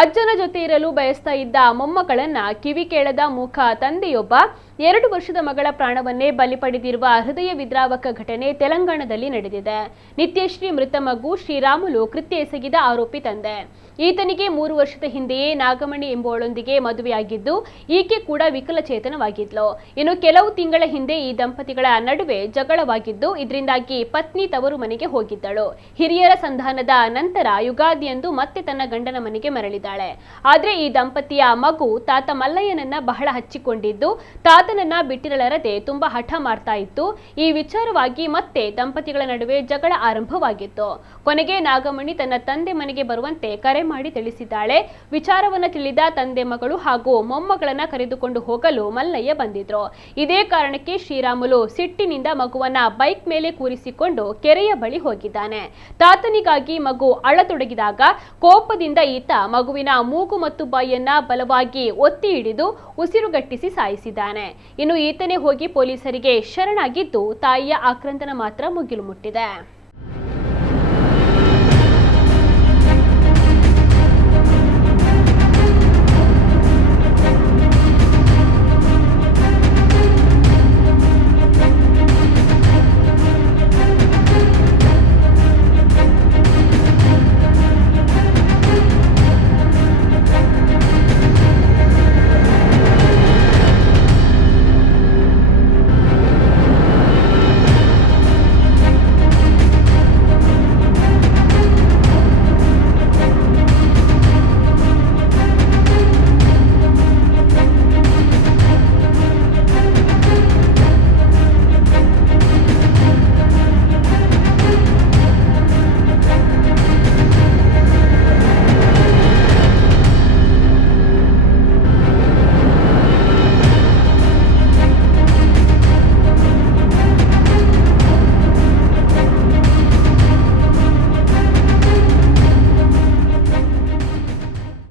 ಅಜ್ಜನ ಜೊತೆ ಇರಲು ಬಯಸ್ತಾ ಇದ್ದ ಮೊಮ್ಮಗಳನ್ನ ಕಿವಿ ಕೇಳದ ಮೂಕ ತಂದೆಯೊಬ್ಬ 2 ವರ್ಷದ ಮಗಳ ಪ್ರಾಣವನ್ನೇ ಬಲಿ ಪಡೆದಿರುವ ಹೃದಯ ವಿದ್ರಾವಕ ಘಟನೆ ತೆಲಂಗಾಣದಲ್ಲಿ ನಡೆದಿದೆ. ನಿತ್ಯಶ್ರೀ ಮೃತ ಮಗು ಶ್ರೀರಾಮುಲು ಕೃತ್ಯ ಎಸಗಿದ ಆರೋಪಿ ತಂದೆ. ಈತನಿಗೆ 3 ವರ್ಷದ ಹಿಂದೆಯೇ ನಾಗಮಣಿ ಎಂಬುವಳೊಂದಿಗೆ ಮದುವೆಯಾಗಿದ್ದು ಈಕೆ ಕೂಡ ವಿಕಲಚೇತನವಾಗಿದ್ಲು. ಇನ್ನು ಕೆಲವು ತಿಂಗಳ ಹಿಂದೆ ಈ ದಂಪತಿಗಳ ನಡುವೆ ಜಗಳವಾಗಿದ್ದು ಇದರಿಂದಾಗಿ ಪತ್ನಿ ತವರು ಮನೆಗೆ ಹೋಗಿದ್ದಳು. ಹಿರಿಯರ ಸಂಧಾನದ ನಂತರ ಯುಗಾದಿಯಂದು ಮತ್ತೆ ತನ್ನ ಗಂಡನ ಮನೆಗೆ ಮರಳಿದ್ದಾಳೆ. ಆದ್ರೆ ಈ ದಂಪತಿಯ ಮಗು ತಾತ ಮಲ್ಲಯ್ಯನನ್ನ ಬಹಳ ಹಚ್ಚಿಕೊಂಡಿದ್ದು ತಾತನನ್ನ ಬಿಟ್ಟಿರಲಾರದೆ ತುಂಬಾ ಹಠ ಮಾಡ್ತಾ ಇತ್ತು. ಈ ವಿಚಾರವಾಗಿ ಮತ್ತೆ ದಂಪತಿಗಳ ನಡುವೆ ಜಗಳ ಆರಂಭವಾಗಿತ್ತು. ಕೊನೆಗೆ ನಾಗಮಣಿ ತನ್ನ ತಂದೆ ಮನೆಗೆ ಬರುವಂತೆ ಕರೆ ಮಾಡಿ ತಿಳಿಸಿದ್ದಾಳೆ. ವಿಚಾರವನ್ನ ತಿಳಿದ ತಂದೆ ಮಗಳು ಹಾಗೂ ಮೊಮ್ಮಗಳನ್ನ ಕರೆದುಕೊಂಡು ಹೋಗಲು ಮಲ್ಲಯ್ಯ ಬಂದಿದ್ರು. ಇದೇ ಕಾರಣಕ್ಕೆ ಶ್ರೀರಾಮುಲು ಸಿಟ್ಟಿನಿಂದ ಮಗುವನ್ನ ಬೈಕ್ ಮೇಲೆ ಕೂರಿಸಿಕೊಂಡು ಕೆರೆಯ ಬಳಿ ಹೋಗಿದ್ದಾನೆ. ತಾತನಿಗಾಗಿ ಮಗು ಅಳತೊಡಗಿದಾಗ ಕೋಪದಿಂದ ಈತ ಮಗುವಿನ ಮೂಗು ಮತ್ತು ಬಾಯಿಯನ್ನ ಬಲವಾಗಿ ಒತ್ತಿ ಹಿಡಿದು ಉಸಿರುಗಟ್ಟಿಸಿ ಸಾಯಿಸಿದ್ದಾನೆ. ಇನ್ನು ಈತನೇ ಹೋಗಿ ಪೊಲೀಸರಿಗೆ ಶರಣಾಗಿದ್ದು ತಾಯಿಯ ಆಕ್ರಂದನ ಮಾತ್ರ ಮುಗಿಲು ಮುಟ್ಟಿದೆ.